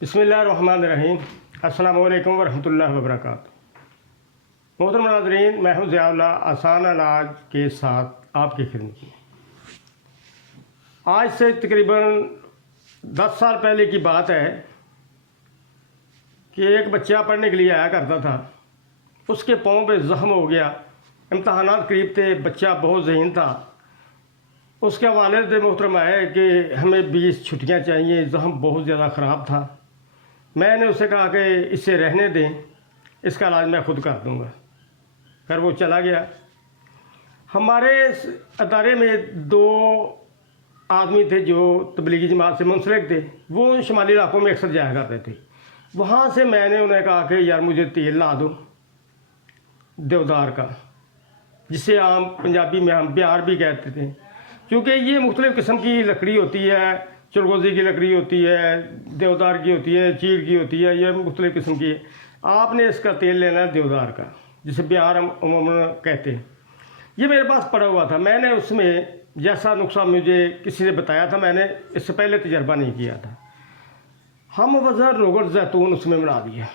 बिस्मिल्लाहिर्रहमानिर्रहीम। अस्सलामु अलैकुम वरहमतुल्लाहि वबरकातुहू। मोहतरम नाज़रीन, मैं हूँ ज़ियाउल्लाह आसान इलाज के साथ आपकी खिदमत में। आज से तकरीबन 10 साल पहले की बात है कि एक बच्चा पढ़ने के लिए आया करता था। उसके पाँव पे ज़ख्म हो गया। इम्तहानात करीब थे, बच्चा बहुत ज़हीन था। उसके वालिद मोहतरम आए कि हमें 20 छुट्टियाँ चाहिए, ज़ख्म बहुत ज़्यादा ख़राब था। मैंने उसे कहा कि इसे रहने दें, इसका इलाज मैं ख़ुद कर दूँगा। फिर वो चला गया। हमारे अदारे में 2 आदमी थे जो तबलीगी जमात से मुंसलिक थे। वो शुमाली इलाकों में अक्सर जाया करते थे। वहाँ से मैंने उन्हें कहा कि यार मुझे तेल ला दो देवदार का, जिसे आम पंजाबी में हम प्यार भी कहते थे, क्योंकि ये मुख्तलिफ़ किस्म की लकड़ी होती है। चलगोज़ी की लकड़ी होती है, देवदार की होती है, चीड़ की होती है, ये मुख्तलिफ़ किस्म की है। आपने इसका तेल लेना है देवदार का, जिसे बिहार हम अमूमन कहते हैं। ये मेरे पास पड़ा हुआ था। मैंने उसमें जैसा नुस्खा मुझे किसी ने बताया था, मैंने इससे पहले तजर्बा नहीं किया था। हम वज़न रोगन जैतून उसमें मिला दिया।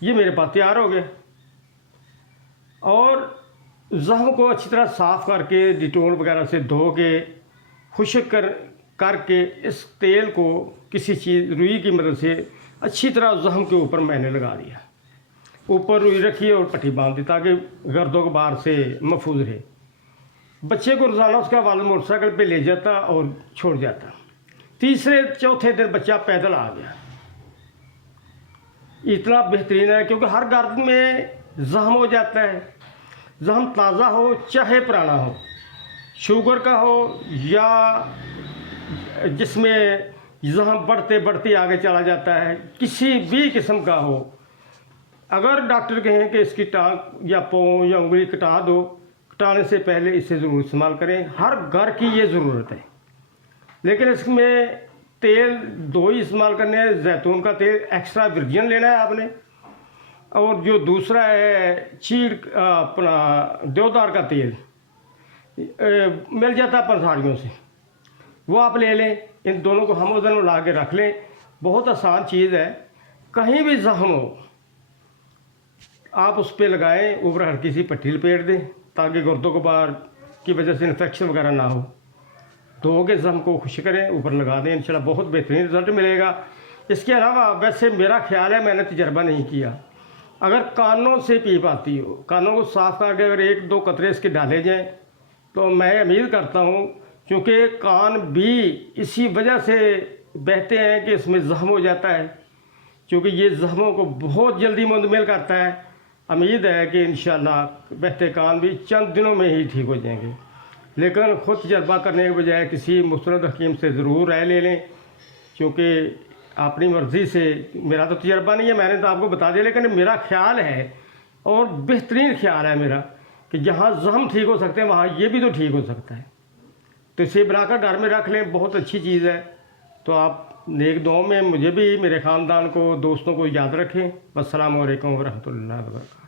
ये मेरे पास तैयार हो गया और ज़ख्म को अच्छी तरह साफ़ करके डिटोल वगैरह से धो के खुश्क करके इस तेल को किसी चीज़ रुई की मदद से अच्छी तरह ज़ख्म के ऊपर मैंने लगा दिया। ऊपर रुई रखी और पट्टी बांध दी ताकि गर्दों गुबार से महफूज रहे। बच्चे को रोज़ाना उसका वालिद मोटरसाइकिल पे ले जाता और छोड़ जाता। तीसरे चौथे दिन बच्चा पैदल आ गया। इतना बेहतरीन है क्योंकि हर गर्द में ज़ख्म हो जाता है। ज़ख्म ताज़ा हो चाहे पुराना हो, शुगर का हो या जिसमें ज़ख्म बढ़ते बढ़ते आगे चला जाता है, किसी भी किस्म का हो। अगर डॉक्टर कहें कि इसकी टांग या पाँव या उंगली कटा दो, कटाने से पहले इसे ज़रूर इस्तेमाल करें। हर घर की ये ज़रूरत है। लेकिन इसमें तेल 2 ही इस्तेमाल करने हैं। जैतून का तेल एक्स्ट्रा वर्जिन लेना है आपने, और जो दूसरा है चीड़ अपना देवदार का तेल मिल जाता है पंसारियों से, वो आप ले लें। इन दोनों को हम वज़न में ला के रख लें। बहुत आसान चीज़ है। कहीं भी ज़ख्म हो आप उस पर लगाएं, ऊपर हल्की सी पट्टी लपेट दें ताकि गुर्दों गुबार की वजह से इन्फेक्शन वगैरह ना हो। धो के ज़ख्म को खुश करें, ऊपर लगा दें, इंशाल्लाह बहुत बेहतरीन रिज़ल्ट मिलेगा। इसके अलावा वैसे मेरा ख्याल है, मैंने तजर्बा नहीं किया, अगर कानों से पीप आती हो, कानों को साफ़ करके अगर 1-2 कतरे इसके डाले जाएँ तो मैं उम्मीद करता हूँ, क्योंकि कान भी इसी वजह से बहते हैं कि इसमें ज़ख्म हो जाता है, क्योंकि ये ज़ख्मों को बहुत जल्दी मुंतमिल करता है। उम्मीद है कि इंशाल्लाह बहते कान भी चंद दिनों में ही ठीक हो जाएंगे। लेकिन ख़ुद तजर्बा करने के बजाय किसी मुस्तनद हकीम से ज़रूर राय ले लें, क्योंकि अपनी मर्ज़ी से मेरा तो तजर्बा नहीं है, मैंने तो आपको बता दिया, लेकिन मेरा ख्याल है और बेहतरीन ख्याल है मेरा कि जहाँ ज़ख्म ठीक हो सकते हैं वहाँ ये भी तो ठीक हो सकता है। तो इसे बनाकर घर में रख लें, बहुत अच्छी चीज़ है। तो आप नेक दुआओं में मुझे भी, मेरे ख़ानदान को, दोस्तों को याद रखें। अस्सलामु अलैकुम वरहमतुल्लाहि वबरकातुहू।